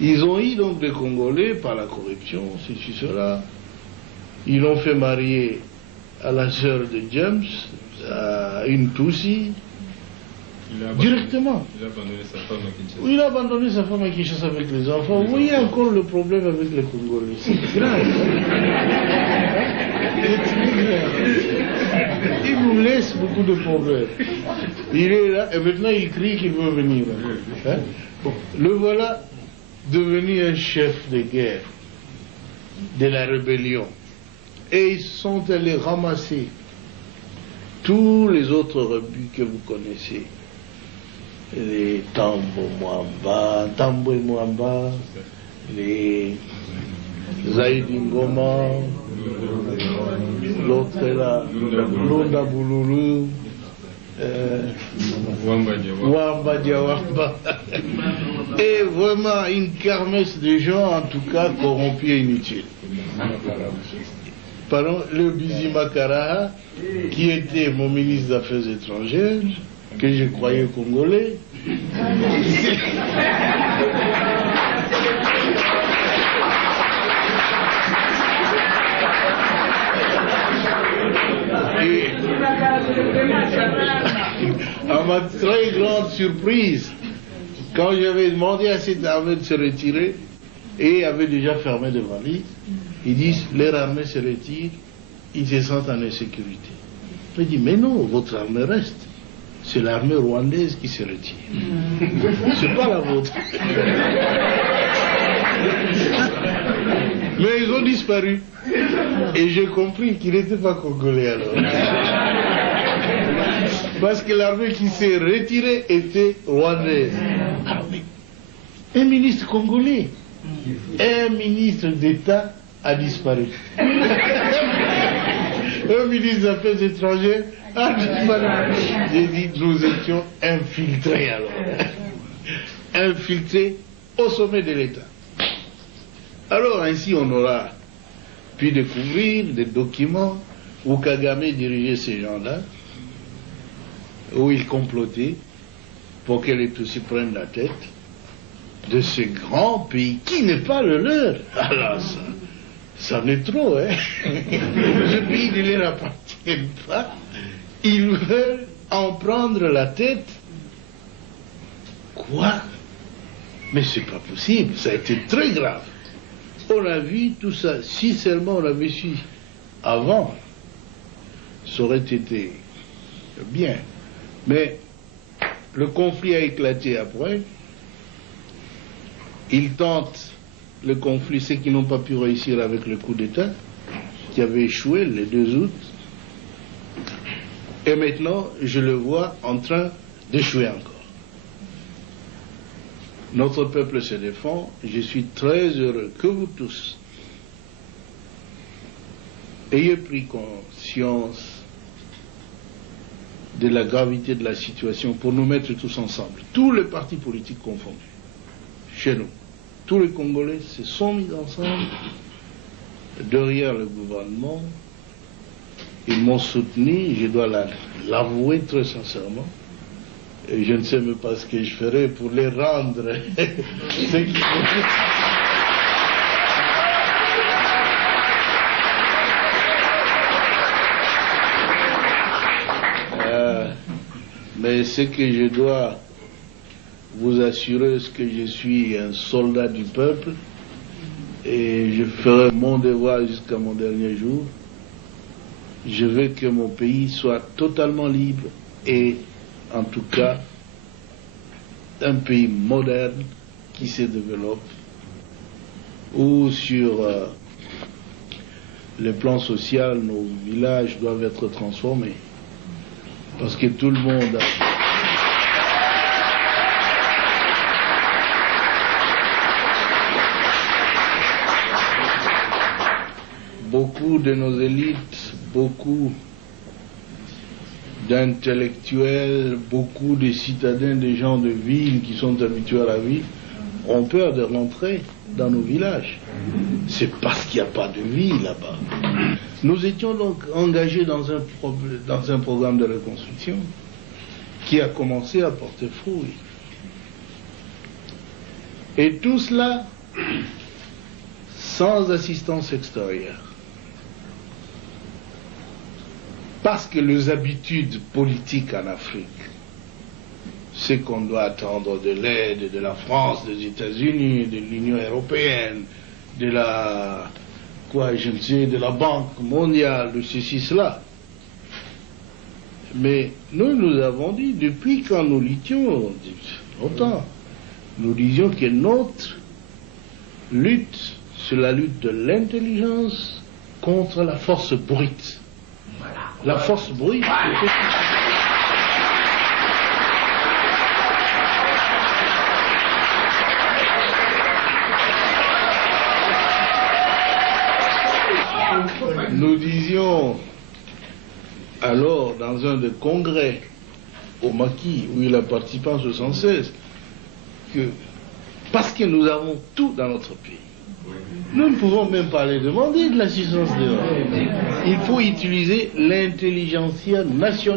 Ils ont eu donc des Congolais par la corruption, ceci, cela. Ils l'ont fait marier à la sœur de James, à une Tutsi, directement. Il a abandonné sa femme à Kinshasa. Oui, il a abandonné sa femme à Kinshasa avec les enfants. Vous voyez encore le problème avec les Congolais. C'est grave. Il nous laisse beaucoup de problèmes. Il est là et maintenant il crie qu'il veut venir. Hein? Bon, le voilà devenu un chef de guerre de la rébellion. Et ils sont allés ramasser tous les autres rebus que vous connaissez. Les Tambo et Mwamba, les Zaïdi Ngoma, l'autre est là, Lunda Boululu, Wamba Diawamba. Et vraiment une kermesse de gens, en tout cas corrompus et inutiles. Pardon, le Bizi Makara, qui était mon ministre des Affaires étrangères, que je croyais congolais. Et à ma très grande surprise, quand j'avais demandé à cette armée de se retirer, et avait déjà fermé des valises, ils disent, leur armée se retire, ils se sentent en insécurité. Je dis, mais non, votre armée reste. C'est l'armée rwandaise qui se retire. C'est pas la vôtre. Mais ils ont disparu. Et j'ai compris qu'ils n'étaient pas congolais alors. Parce que l'armée qui s'est retirée était rwandaise. Ah oui. Un ministre congolais, un ministre d'État a disparu. Un ministre des Affaires étrangères a disparu. J'ai dit, nous étions infiltrés alors. Infiltrés au sommet de l'État. Alors ainsi on aura pu découvrir des documents où Kagame dirigeait ces gens-là, où il complotait pour que les Tutsis prennent la tête de ce grand pays qui n'est pas le leur. Alors ça en est trop, hein. Ce pays ne leur appartient pas. Ils veulent en prendre la tête. Quoi? Mais c'est pas possible, ça a été très grave. On a vu tout ça, si seulement on avait su avant, ça aurait été bien. Mais le conflit a éclaté après. Ils tentent le conflit, ceux qui n'ont pas pu réussir avec le coup d'État, qui avait échoué le 2 août. Et maintenant, je le vois en train d'échouer encore. Notre peuple se défend. Je suis très heureux que vous tous ayez pris conscience de la gravité de la situation pour nous mettre tous ensemble, tous les partis politiques confondus, chez nous. Tous les Congolais se sont mis ensemble derrière le gouvernement. Ils m'ont soutenu, je dois l'avouer très sincèrement. Et je ne sais même pas ce que je ferai pour les rendre. Mais ce que je dois vous assurer, c'est que je suis un soldat du peuple et je ferai mon devoir jusqu'à mon dernier jour. Je veux que mon pays soit totalement libre et en tout cas un pays moderne qui se développe, où sur le plan social, nos villages doivent être transformés. Parce que tout le monde a... Beaucoup de nos élites, beaucoup d'intellectuels, beaucoup de citadins, de gens de ville qui sont habitués à la vie, ont peur de rentrer dans nos villages. C'est parce qu'il n'y a pas de vie là-bas. Nous étions donc engagés dans un programme de reconstruction qui a commencé à porter fruit. Et tout cela sans assistance extérieure. Parce que les habitudes politiques en Afrique, c'est qu'on doit attendre de l'aide de la France, des États-Unis, de l'Union européenne, de la, de la Banque mondiale, de ceci, cela. Mais nous avons dit, depuis quand nous luttions, longtemps, nous disions que notre lutte, c'est la lutte de l'intelligence contre la force brute. La force brute. Nous disions alors dans un des congrès au Maquis où il a participé en 1976 que parce que nous avons tout dans notre pays, nous ne pouvons même pas les demander de l'assistance de l'Europe. Il faut utiliser l'intelligentsia nationale.